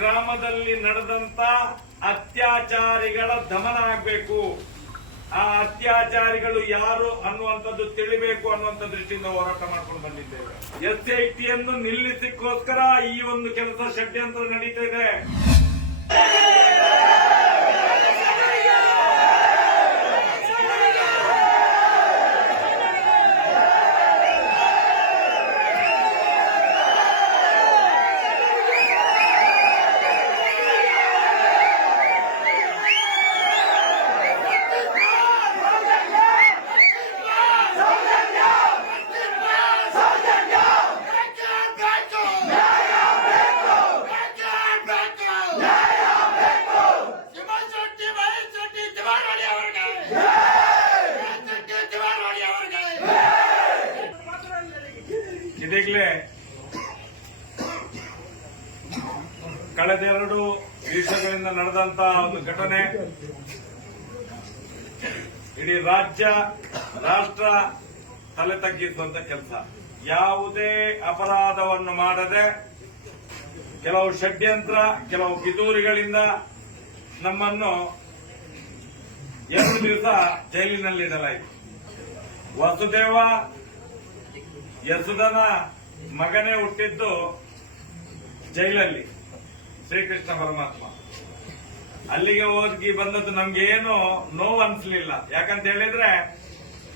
ಗ್ರಾಮದಲ್ಲಿ ನಡೆದಂತ ಅತ್ಯಾಚಾರಿಗಳ ದಮನ ಆಗ್ಬೇಕು. ಆ ಅತ್ಯಾಚಾರಿಗಳು ಯಾರು ಅನ್ನುವಂಥದ್ದು ತಿಳಿಬೇಕು ಅನ್ನುವಂಥ ದೃಷ್ಟಿಯಿಂದ ಹೋರಾಟ ಮಾಡ್ಕೊಂಡು ಬಂದಿದ್ದೇವೆ. ಎಸ್ ಐ ಟಿಯನ್ನು ನಿಲ್ಲಿಸಕ್ಕೋಸ್ಕರ ಈ ಒಂದು ಕೆಲಸ ಷಡ್ಯಂತ್ರ ನಡೀತಾ ಇದೆ. ಇದೀಗಲೇ ಕಳೆದೆರಡು ದಿವಸಗಳಿಂದ ನಡೆದಂತ ಒಂದು ಘಟನೆ. ಇಡೀ ರಾಜ್ಯ, ರಾಷ್ಟ್ರ ತಲೆ ತಗ್ಗಿಸುವಂತ ಕೆಲಸ. ಯಾವುದೇ ಅಪರಾಧವನ್ನು ಮಾಡದೆ ಕೆಲವು ಷಡ್ಯಂತ್ರ, ಕೆಲವು ಪಿತೂರಿಗಳಿಂದ ನಮ್ಮನ್ನು ಎರಡು ದಿವಸ ಜೈಲಿನಲ್ಲಿಡಲಾಯಿತು ವಸುದೇವ ಯಸುದನ ಮಗನೇ ಹುಟ್ಟಿದ್ದು ಜೈಲಲ್ಲಿ, ಶ್ರೀಕೃಷ್ಣ ಪರಮಾತ್ಮ. ಅಲ್ಲಿಗೆ ಹೋಗಿ ಬಂದದ್ದು ನಮ್ಗೆ ಏನು ನೋವು ಅನ್ಸ್ಲಿಲ್ಲ ಯಾಕಂತ ಹೇಳಿದ್ರೆ,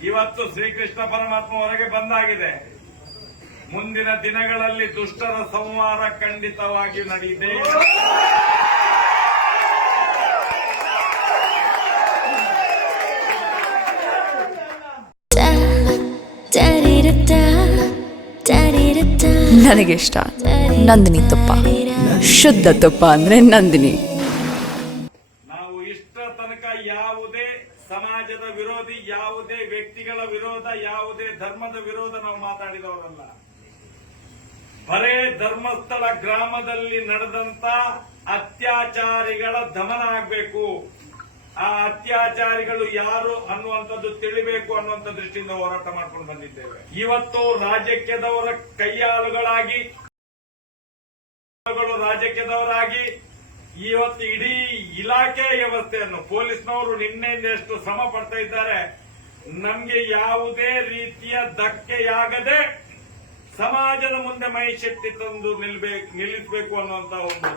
ಇವತ್ತು ಶ್ರೀಕೃಷ್ಣ ಪರಮಾತ್ಮ ಹೊರಗೆ ಬಂದಾಗಿದೆ. ಮುಂದಿನ ದಿನಗಳಲ್ಲಿ ದುಷ್ಟರ ಸಂಹಾರ ಖಂಡಿತವಾಗಿ ನಡೆಯಿದೆ ನನಗಿಷ್ಟ. ನಂದಿನಿ ತುಪ್ಪ. ಶುದ್ಧ ತುಪ್ಪ ಅಂದ್ರೆ ನಂದಿನಿ. ನಾವು ಇಷ್ಟರ ತನಕ ಯಾವುದೇ ಸಮಾಜದ ವಿರೋಧಿ, ಯಾವುದೇ ವ್ಯಕ್ತಿಗಳ ವಿರೋಧ, ಯಾವುದೇ ಧರ್ಮದ ವಿರೋಧ ನಾವು ಮಾತಾಡಿದವರಲ್ಲ. ಬರೇ ಧರ್ಮಸ್ಥಳ ಗ್ರಾಮದಲ್ಲಿ ನಡೆದಂತ ಅತ್ಯಾಚಾರಿಗಳ ದಮನ ಆಗ್ಬೇಕು. ಆ ಅತ್ಯಾಚಾರಿಗಳು ಯಾರು ಅನ್ನುವಂಥದ್ದು ತಿಳಿಬೇಕು ಅನ್ನುವಂಥ ದೃಷ್ಟಿಯಿಂದ ಹೋರಾಟ ಮಾಡ್ಕೊಂಡು ಬಂದಿದ್ದೇವೆ. ಇವತ್ತು ರಾಜಕೀಯದವರ ಕೈಯಾಳುಗಳಾಗಿ ಗಳು ರಾಜಕೀಯದವರಾಗಿ ಇವತ್ತು ಇಡೀ ಇಲಾಖೆ ವ್ಯವಸ್ಥೆಯನ್ನು ಪೊಲೀಸ್ನವರು ನಿನ್ನೆಯಿಂದ ಎಷ್ಟು ಶ್ರಮ ಪಡ್ತಾ ಇದ್ದಾರೆ, ನಮ್ಗೆ ಯಾವುದೇ ರೀತಿಯ ಧಕ್ಕೆಯಾಗದೆ ಸಮಾಜದ ಮುಂದೆ ಮೈ ಶಕ್ತಿ ತಂದು ನಿಲ್ಬೇಕು, ನಿಲ್ಲಿಸಬೇಕು ಅನ್ನುವಂತ ಒಂದು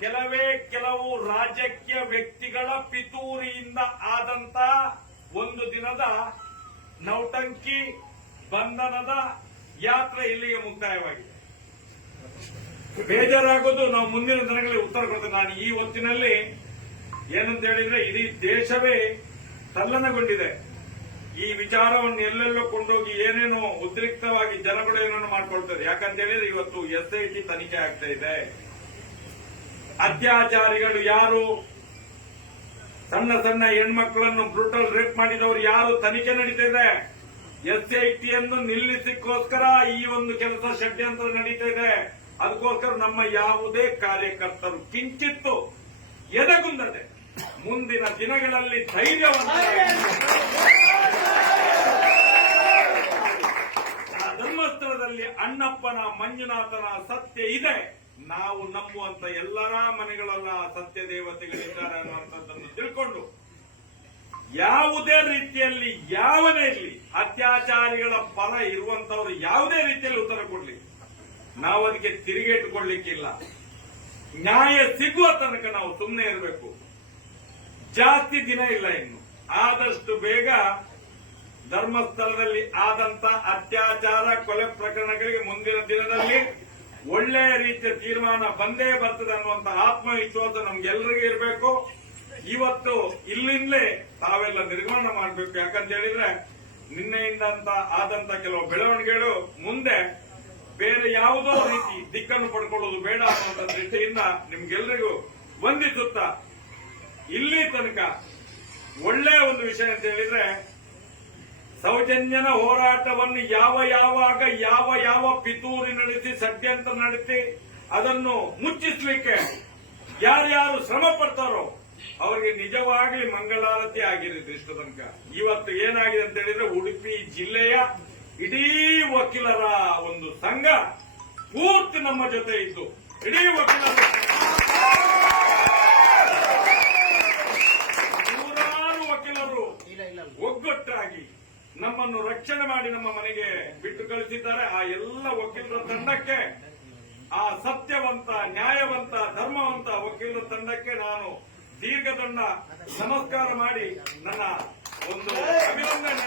ಕೆಲವೇ ಕೆಲವು ರಾಜಕೀಯ ವ್ಯಕ್ತಿಗಳ ಪಿತೂರಿಯಿಂದ ಆದಂತ ಒಂದು ದಿನದ ನೌಟಂಕಿ ಬಂಧನದ ಯಾತ್ರೆ ಇಲ್ಲಿಗೆ ಮುಕ್ತಾಯವಾಗಿದೆ. ಬೇಜಾರಾಗೋದು ನಾವು ಮುಂದಿನ ದಿನಗಳಲ್ಲಿ ಉತ್ತರ ಕೊಡ್ತೇವೆ ನಾನು ಈ ಹೊತ್ತಿನಲ್ಲಿ ಏನಂತ ಹೇಳಿದ್ರೆ ಇಡೀ ದೇಶವೇ ತಲ್ಲನಗೊಂಡಿದೆ ಈ ವಿಚಾರವನ್ನು ಎಲ್ಲೆಲ್ಲೋ ಕೊಂಡೋಗಿ ಏನೇನೋ ಉದ್ರಿಕ್ತವಾಗಿ ಜನಗಳು ಏನೇನೋ ಮಾಡ್ಕೊಳ್ತಾರೆ. ಯಾಕಂತ ಹೇಳಿದ್ರೆ ಇವತ್ತು ಎಸ್ಐಟಿ ತನಿಖೆ ಆಗ್ತಾ ಇದೆ. ಅತ್ಯಾಚಾರಿಗಳು ಯಾರು? ಸಣ್ಣ ಸಣ್ಣ ಹೆಣ್ಮಕ್ಳನ್ನು ಬ್ರೂಟಲ್ ರೇಪ್ ಮಾಡಿದವರು ಯಾರು? ತನಿಖೆ ನಡೀತಿದೆ. ಎಸ್ಐಟಿಯನ್ನು ನಿಲ್ಲಿಸಿಕ್ಕೋಸ್ಕರ ಈ ಒಂದು ಕೆಲಸ ಷಡ್ಯಂತ್ರ ನಡೀತಾ ಇದೆ ಅದಕ್ಕೋಸ್ಕರ ನಮ್ಮ ಯಾವುದೇ ಕಾರ್ಯಕರ್ತರು ಕಿಂಚಿತ್ತು ಎದಗುಂದದೆ ಮುಂದಿನ ದಿನಗಳಲ್ಲಿ ಧೈರ್ಯವನ್ನು ಧರ್ಮಸ್ಥಳದಲ್ಲಿ ಅಣ್ಣಪ್ಪನ ಮಂಜುನಾಥನ ಸತ್ಯ ಇದೆ. ನಾವು ನಂಬುವಂತ ಎಲ್ಲರ ಮನೆಗಳಲ್ಲ ಸತ್ಯ ದೇವತೆಗಳಿದ್ದಾರೆ ಅನ್ನುವಂಥದ್ದನ್ನು ತಿಳ್ಕೊಂಡು ಯಾವುದೇ ರೀತಿಯಲ್ಲಿ ಯಾವನೇ ಇರಲಿ, ಅತ್ಯಾಚಾರಿಗಳ ಫಲ ಇರುವಂತವರು ಯಾವುದೇ ರೀತಿಯಲ್ಲಿ ಉತ್ತರ ಕೊಡ್ಲಿ. ನಾವು ಅದಕ್ಕೆ ತಿರುಗೇಟುಕೊಳ್ಳಿಕ್ಕಿಲ್ಲ ನ್ಯಾಯ ಸಿಗುವ ತನಕ ನಾವು ಸುಮ್ಮನೆ ಇರಬೇಕು. ಜಾಸ್ತಿ ದಿನ ಇಲ್ಲ ಇನ್ನು. ಆದಷ್ಟು ಬೇಗ ಧರ್ಮಸ್ಥಳದಲ್ಲಿ ಆದಂತ ಅತ್ಯಾಚಾರ, ಕೊಲೆ ಪ್ರಕರಣಗಳಿಗೆ ಮುಂದಿನ ಒಳ್ಳೆಯ ರೀತಿಯ ತೀರ್ಮಾನ ಬಂದೇ ಬರ್ತದೆ ಅನ್ನುವಂತ ಆತ್ಮವಿಶ್ವಾಸ ನಮ್ಗೆಲ್ಲರಿಗೂ ಇರಬೇಕು. ಇವತ್ತು ಇಲ್ಲಿಂದಲೇ ತಾವೆಲ್ಲ ನಿರ್ಮಾಣ ಮಾಡಬೇಕು. ಯಾಕಂತ ಹೇಳಿದ್ರೆ, ನಿನ್ನೆಯಿಂದ ಆದಂತ ಕೆಲವು ಬೆಳವಣಿಗೆಗಳು ಮುಂದೆ ಬೇರೆ ಯಾವುದೋ ರೀತಿ ದಿಕ್ಕನ್ನು ಪಡ್ಕೊಳ್ಳೋದು ಬೇಡ ಅನ್ನುವಂತ ದೃಷ್ಟಿಯಿಂದ ನಿಮ್ಗೆಲ್ಲರಿಗೂ ವಂದಿಸುತ್ತಾ, ಇಲ್ಲಿ ತನಕ ಒಳ್ಳೆಯ ಒಂದು ವಿಷಯ ಅಂತ ಹೇಳಿದ್ರೆ ಸೌಜನ್ಯನ ಹೋರಾಟವನ್ನು ಯಾವ ಯಾವಾಗ ಯಾವ ಯಾವ ಪಿತೂರಿ ನಡೆಸಿ ಷಡ್ಯಂತ್ರ ನಡೆಸಿ ಅದನ್ನು ಮುಚ್ಚಿಸಲಿಕ್ಕೆ ಯಾರ್ಯಾರು ಶ್ರಮ ಪಡ್ತಾರೋ ಅವರಿಗೆ ನಿಜವಾಗಿ ಮಂಗಳಾರತಿ ಆಗಿದೆ ಇಷ್ಟು ತನಕ. ಇವತ್ತು ಏನಾಗಿದೆ ಅಂತ ಹೇಳಿದ್ರೆ ಉಡುಪಿ ಜಿಲ್ಲೆಯ ಇಡೀ ವಕೀಲರ ಒಂದು ಸಂಘ ಪೂರ್ತಿ ನಮ್ಮ ಜೊತೆ ಇದ್ದು. ಇಡೀ ವಕೀಲರ ನೂರಾರು ವಕೀಲರು ಒಗ್ಗಟ್ಟಾಗಿ ನಮ್ಮನ್ನು ರಕ್ಷಣೆ ಮಾಡಿ ನಮ್ಮ ಮನೆಗೆ ಬಿಟ್ಟು ಕಳಿಸಿದ್ದಾರೆ. ಆ ಎಲ್ಲ ವಕೀಲರ ತಂಡಕ್ಕೆ, ಆ ಸತ್ಯವಂತ, ನ್ಯಾಯವಂತ, ಧರ್ಮವಂತ ವಕೀಲರ ತಂಡಕ್ಕೆ ನಾನು ದೀರ್ಘದಂಡ ನಮಸ್ಕಾರ ಮಾಡಿ ನನ್ನ ಒಂದು ಅಭಿನಂದನೆ